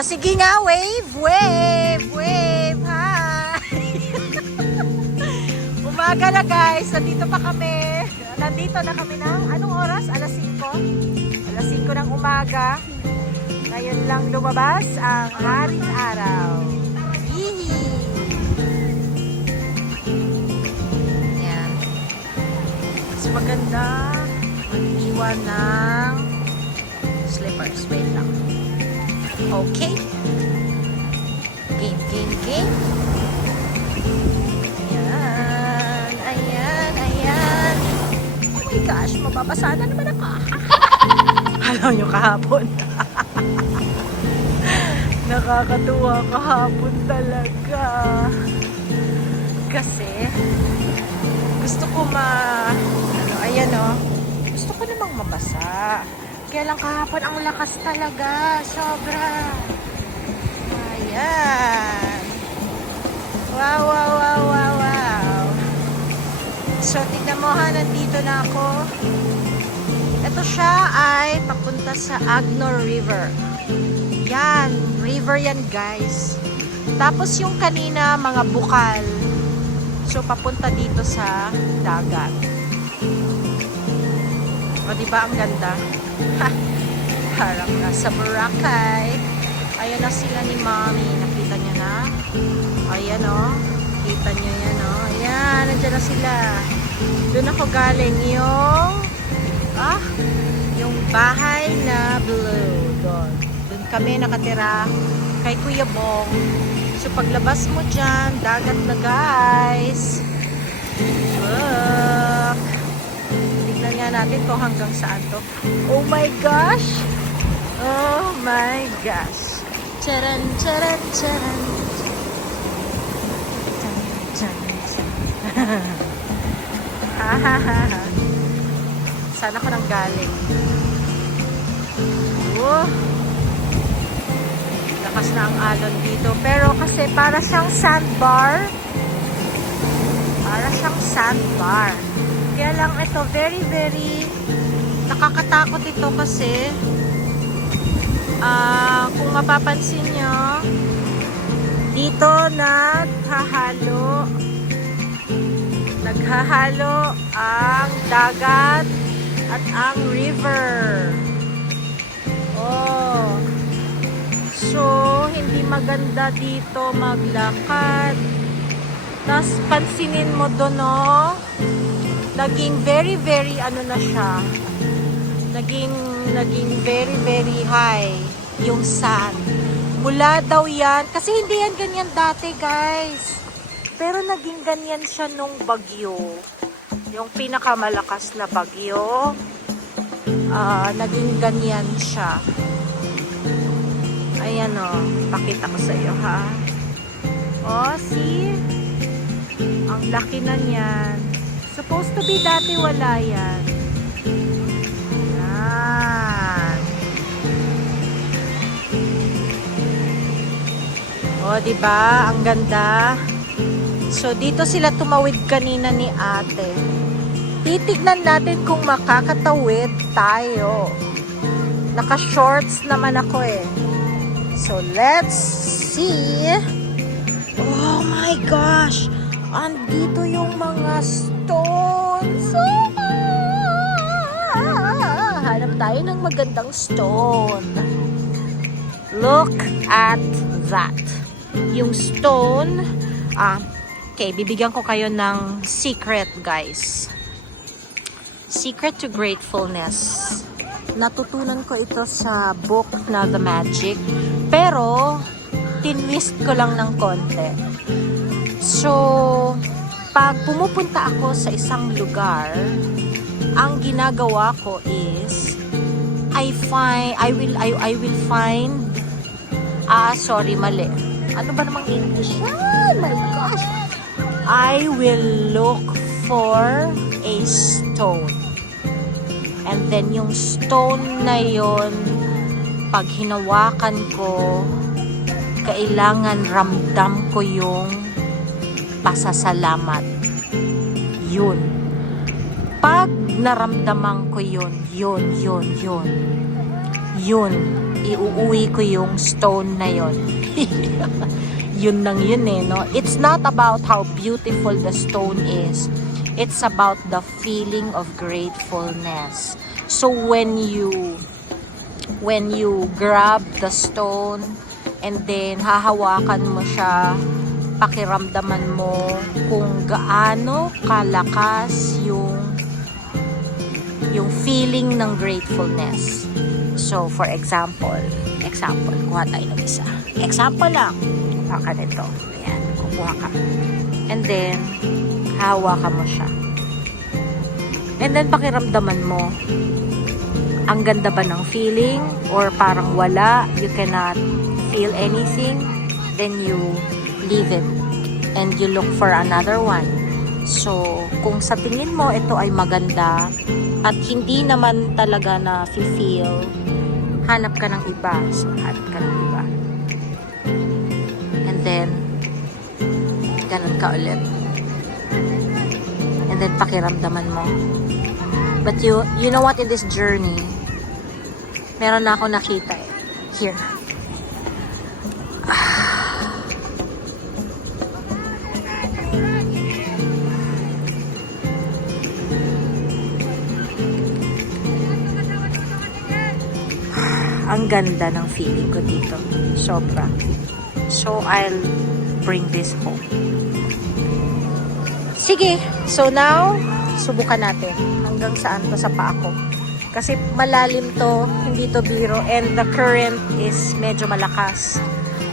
O, sige nga, wave, wave, wave, hi! Umaga na guys, nandito pa kami. Nandito na kami ng, anong oras? Alas 5? Alas 5 ng umaga. Ngayon lang lumabas ang haring araw. Hihi! Yan. Mas maganda mag-iwan ng slippers. Wait lang. Okay. Game, game, game. Ayan. Ayan, ayan. Oh my gosh, mababasa na naman ako. Alam nyo kahapon. Nakakatuwa kahapon talaga. Kasi, gusto ko ayan o. Gusto ko namang mabasa. Kaya lang kahapon ang lakas talaga. Sobra. Ayan. Wow, wow, wow, wow, wow. So, tignan mo ha, nandito na ako. Ito siya ay papunta sa Agnor River. Yan, river yan guys. Tapos yung kanina, mga bukal. So, papunta dito sa dagat. O, diba ang ganda? Harap na sa Boracay. Ayan na sila ni Mommy. Nakita niya na? Ayan o. Kita niyo yan o. Ayan, nandiyan na sila. Doon ako galing yung bahay na blue. Doon kami nakatira kay Kuya Bong. So paglabas mo dyan, dagat na guys. Look. Tignan nga natin kung hanggang saan to. Oh my gosh! Oh my gosh! Charan, charan, charan. Saan ako nang galing? Lakas na ang alon dito. Pero kasi para siyang sandbar. Para siyang sandbar. Kaya lang ito, very, very nakakatakot ito kasi kung mapapansin nyo, dito naghahalo ang dagat at ang river. Oh. So, hindi maganda dito maglakad. Tapos, pansinin mo doon, no? Naging very, very, na siya. Naging very, very high yung sand. Mula daw yan. Kasi hindi yan ganyan dati, guys. Pero naging ganyan siya nung bagyo. Yung pinakamalakas na bagyo. Naging ganyan siya. Ayan o. Pakita ko sa iyo, ha? O, see? Ang laki na niyan. Supposed to be dati wala yan. Ayan. O, diba? Ang ganda. So, dito sila tumawid kanina ni ate. Titignan natin kung makakatawid tayo. Naka-shorts naman ako eh. So, let's see. Oh my gosh! Andito yung mga stones. Hanap tayo ng magandang stone. Look at that. Yung stone. Okay, bibigyan ko kayo ng secret, guys. Secret to Gratefulness. Natutunan ko ito sa book na The Magic. Pero, tinwist ko lang ng konti. So, pag pumupunta ako sa isang lugar, ang ginagawa ko is, I will find, sorry, mali. Ano ba namang English? Oh my gosh! I will look for a stone. And then yung stone na yon, pag hinawakan ko, kailangan ramdam ko yung pasasalamat. Yun. Pag naramdaman ko yun. yun, iuuwi ko yung stone na yun. Yun lang yun eh, no? It's not about how beautiful the stone is. It's about the feeling of gratefulness. So when you grab the stone and then hahawakan mo siya, pakiramdaman mo kung gaano kalakas yung feeling ng gratefulness. So for example, kuha tayo ng isa. Example lang. Kuha ka nito. Ayan, kukuha ka. And then, hahawakan mo siya. And then, pakiramdaman mo, ang ganda ba ng feeling? Or parang wala, you cannot feel anything? Then you leave it. And you look for another one. So, kung sa tingin mo, ito ay maganda, at hindi naman talaga na feel, hanap ka ng iba. So, hanap ka ng iba. And then, ganun ka ulit. And then, pakiramdaman mo. But you know what, in this journey, meron na ako nakita eh. Here. Ang ganda ng feeling ko dito. Sobra. So, I'll bring this home. Sige. So, now, subukan natin. Hanggang saan to sa paa ko. Kasi malalim to, hindi to biro, and the current is medyo malakas.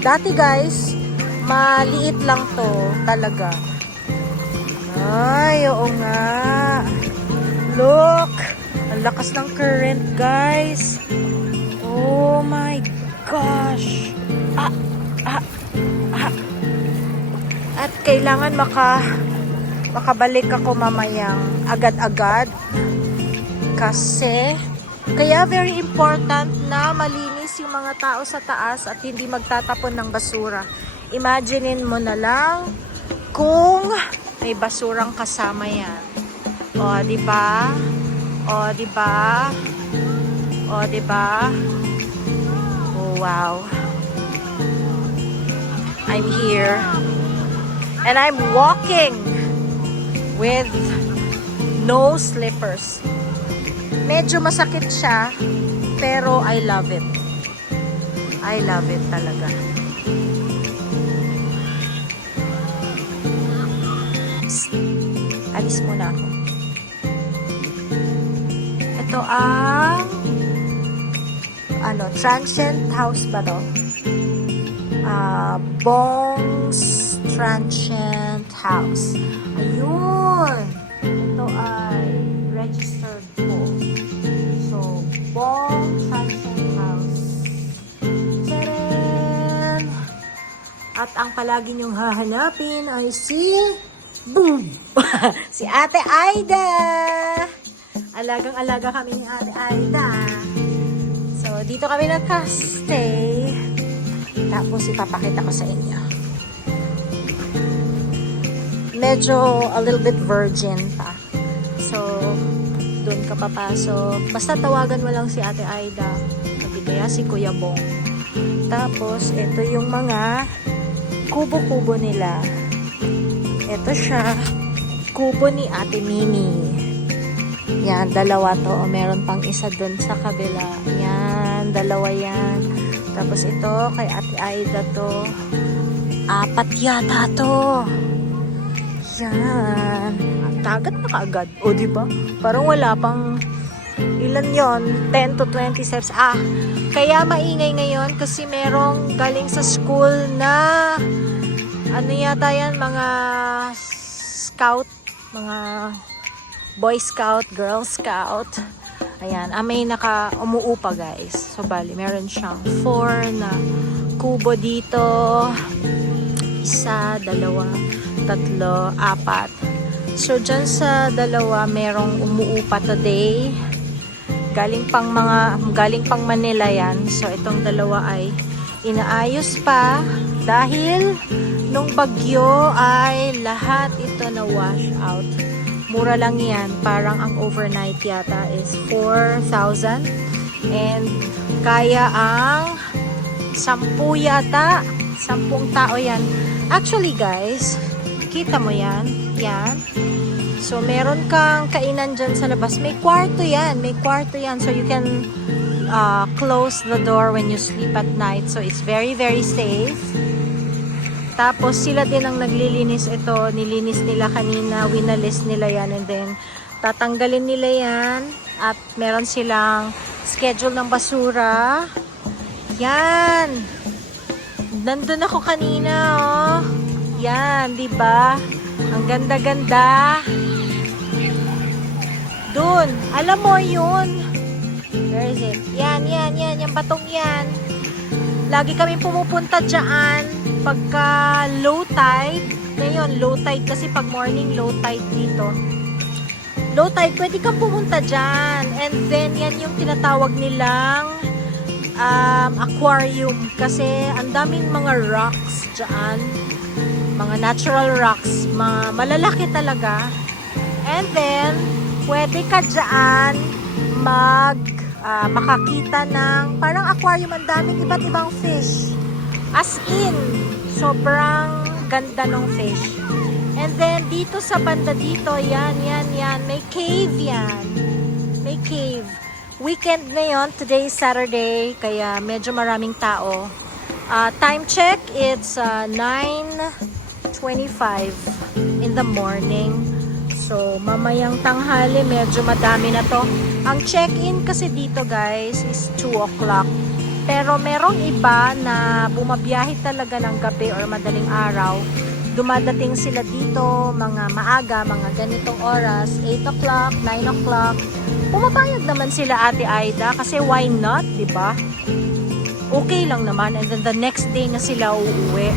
Dati guys, maliit lang to talaga. Ay, oo nga. Look! Ang lakas ng current, guys. Oh my gosh. At kailangan makabalik ako mamayang agad-agad. Kasi, kaya very important na malinis yung mga tao sa taas at hindi magtatapon ng basura. Imaginein mo na lang kung may basurang kasama yan. O, diba? O, diba? O, diba? Oh, wow. I'm here. And I'm walking with no slippers. Medyo masakit siya, pero I love it. I love it talaga. Psst. Alis muna ako. Ito ang transient house ba to? Bong's Transient House. Ayun! Ito ay registered po. So, Bong Transient House. Tcharan! At ang palagi niyong hahanapin ay si Boom! Si Ate Aida! Alagang-alaga kami ni Ate Aida. So, dito kami nagka-stay. Tapos, ipapakita ko sa inyo. Medyo a little bit virgin pa. So, doon ka papasok. Basta tawagan mo lang si Ate Aida. Sabi kaya si Kuya Bong. Tapos, ito yung mga kubo-kubo nila. Ito siya. Kubo ni Ate Mimi. Yan, dalawa to. O, meron pang isa doon sa kabila. Yan, dalawa yan. Tapos ito, kay Ate Aida to. 4 yata to. Yan. Kaagad na kaagad. O, diba? Parang wala pang ilan yon 10 to 20 steps. Kaya maingay ngayon kasi merong galing sa school na ano yata yan, mga scout, mga boy scout, girl scout. Ayan, may umuupa guys. So bali, meron siyang 4 na kubo dito. 1, 2, 3, 4. So dyan sa dalawa, merong umuupa today. Galing pang Manila yan. So itong dalawa ay inaayos pa dahil nung bagyo ay lahat ito na wash out. Mura lang yan. Parang ang overnight yata is 4,000. And Kaya ang 10 yata. 10 tao yan. Actually guys, kita mo yan? Yan. So, meron kang kainan dyan sa labas. May kwarto yan. May kwarto yan. So, you can close the door when you sleep at night. So, it's very, very safe. Tapos, sila din ang naglilinis ito. Nilinis nila kanina. Winalis nila yan. And then, tatanggalin nila yan. At meron silang schedule ng basura. Yan. Nandun ako kanina, oh. Yan, di ba? Ang ganda-ganda. Dun. Alam mo yun. Where is it? Yan. Yung batong yan. Lagi kami pumupunta dyan pagka low tide. Ngayon, low tide kasi pag morning low tide dito. Low tide, pwede kang pumunta dyan. And then, yan yung tinatawag nilang aquarium. Kasi, ang daming mga rocks dyan. Mga natural rocks. Mga malalaki talaga. And then, pwede ka dyan makakita ng parang aquarium. Ang daming iba't ibang fish. As in, sobrang ganda ng fish. And then, dito sa banda dito, yan. May cave yan. May cave. Weekend ngayon, today is Saturday, kaya medyo maraming tao. Time check, it's 9:25 in the morning. So, mamayang tanghali, medyo madami na to. Ang check-in kasi dito guys is 2 o'clock. Pero merong iba na bumabiyahe talaga ng gabi or madaling araw. Dumadating sila dito, mga maaga, mga ganitong oras, 8 o'clock, 9 o'clock. Pumapayag naman sila Ate Aida kasi why not, di ba? Okay lang naman, and then the next day na sila uuwi.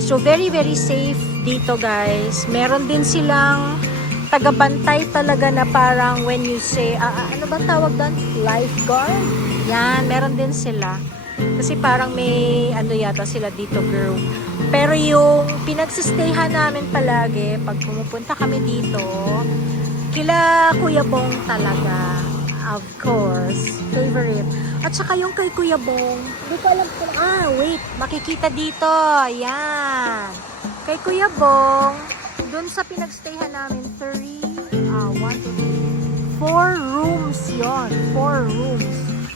So, very, very safe dito guys. Meron din silang tagabantay talaga na parang when you say, ano ba tawag doon? Lifeguard? Yan, meron din sila. Kasi parang may, ano yata sila dito, girl. Pero yung pinagsistayhan namin palagi, pag pumupunta kami dito, kila Kuya Bong talaga. Of course. Favorite. At saka yung kay Kuya Bong, hindi ko alam kung, wait, makikita dito. Yan. Kay Kuya Bong, dun sa pinagstayhan namin, 4 rooms yon. 4 rooms.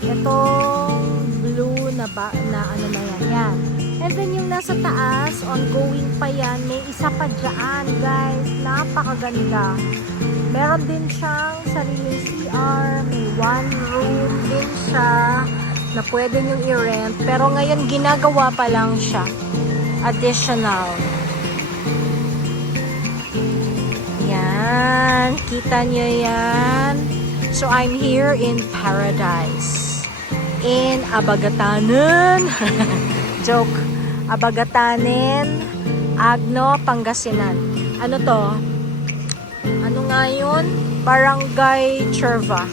Itong blue na ano na yan. And then yung nasa taas, ongoing pa yan, may isa pa dyan, guys. Napakaganda. Meron din siyang sariling CR, may 1 room din siya na pwede nyo i-rent. Pero ngayon, ginagawa pa lang siya. Additional. Yan. Kita nyo yan. So, I'm here in Paradise. In Abagatanen. Joke. Abagatanen, Agno, Pangasinan. Ano to? Ano nga yun? Barangay Cherva.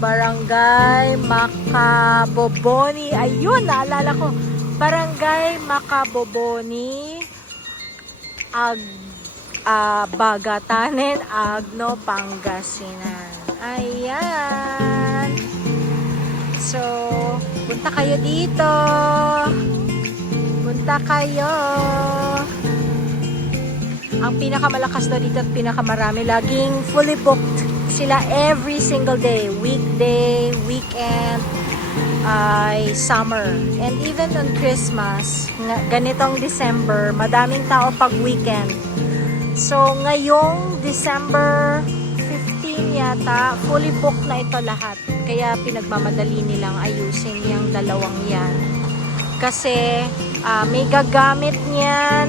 Barangay Macaboboni. Ayun, naalala ko. Barangay Macaboboni, Abagatanen, Agno, Pangasinan. Ayan. So, punta kayo dito. Punta kayo. Ang pinakamalakas na dito at pinakamarami, laging fully booked sila every single day. Weekday, weekend, ay summer. And even on Christmas, ganitong December, madaming tao pag weekend. So, ngayong December 15 yata, fully booked na ito lahat. Kaya pinagmamadali nilang ayusin yung dalawang yan. Kasi may gagamit niyan.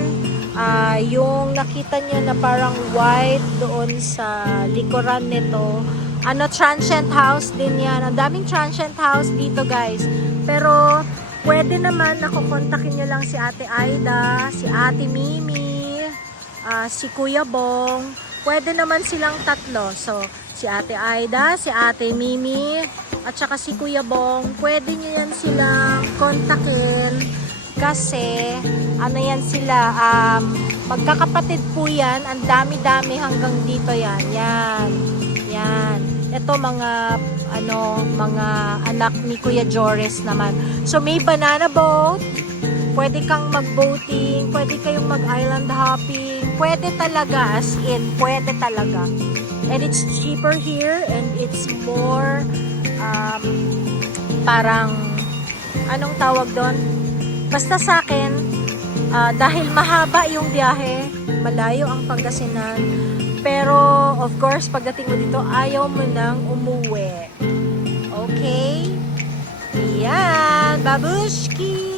Yung nakita nyo na parang white doon sa likuran nito. Transient house din yan. Ang daming transient house dito guys. Pero pwede naman na kukontakin nyo lang si Ate Aida, si Ate Mimi, si Kuya Bong. Pwede naman silang tatlo. So, si Ate Aida, si Ate Mimi, at saka si Kuya Bong. Pwede nyo yan silang kontakin. Kasi, ano yan sila, magkakapatid po yan. Ang dami-dami hanggang dito yan. Yan. Yan. ito mga anak ni Kuya Joris naman. So may banana boat, pwede kang mag-boating, pwede kayong mag-island hopping, pwede talaga, as in, pwede talaga. And it's cheaper here and it's more parang anong tawag doon? Basta sa akin, dahil mahaba yung biyahe, malayo ang Pangasinan, pero of course pagdating mo dito ayaw mo nang umuwi. Okay? Yan, babushki!